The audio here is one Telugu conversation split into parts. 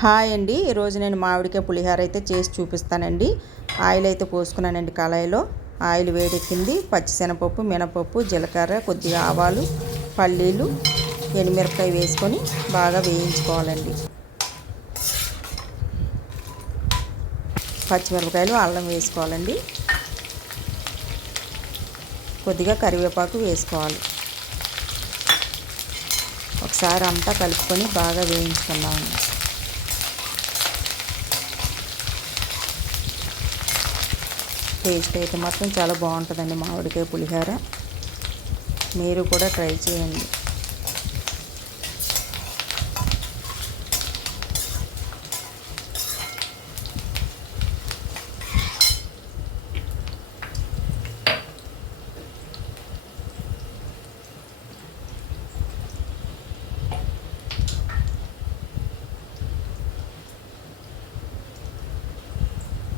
హాయ్ అండి, ఈరోజు నేను మామిడికాయ పులిహోర అయితే చేసి చూపిస్తానండి. ఆయిల్ అయితే పోసుకున్నానండి. కళాయిలో ఆయిల్ వేడెక్కింది. పచ్చిశనగపప్పు, మినపప్పు, జీలకర్ర, కొద్దిగా ఆవాలు, పల్లీలు, ఎండుమిరపకాయ వేసుకొని బాగా వేయించుకోవాలండి. పచ్చిమిరపకాయలు, అల్లం వేసుకోవాలండి. కొద్దిగా కరివేపాకు వేసుకోవాలి. ఒకసారి అంతా కలుపుకొని బాగా వేయించుకుందామండి. టేస్ట్ అయితే మాత్రం చాలా బాగుంటుందండి మామిడికాయ పులిహోర. మీరు కూడా ట్రై చేయండి.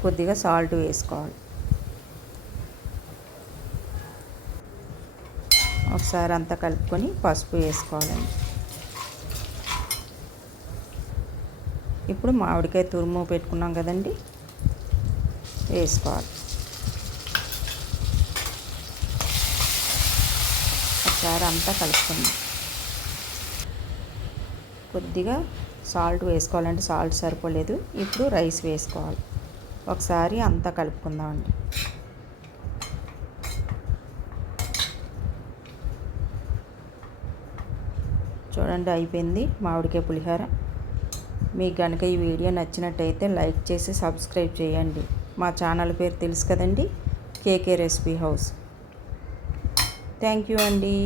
కొద్దిగా సాల్ట్ వేసుకోవాలి. ఒకసారి అంతా కలుపుకొని పసుపు వేసుకోవాలండి. ఇప్పుడు మామిడికాయ తురుము పెట్టుకున్నాం కదండి, వేసుకోవాలి. ఒకసారి అంతా కలుపుకుందాం. కొద్దిగా సాల్ట్ వేసుకోవాలండి, సాల్ట్ సరిపోలేదు. ఇప్పుడు రైస్ వేసుకోవాలి. ఒకసారి అంతా కలుపుకుందామండి. చూడండి, అయిపోయింది మామిడికాయ పులిహోర. మీకు కనుక ఈ వీడియో నచ్చినట్టయితే లైక్ చేసి సబ్స్క్రైబ్ చేయండి. మా ఛానల్ పేరు తెలుసు కదండి, కేకే రెసిపీ హౌస్. థ్యాంక్ యూ అండి.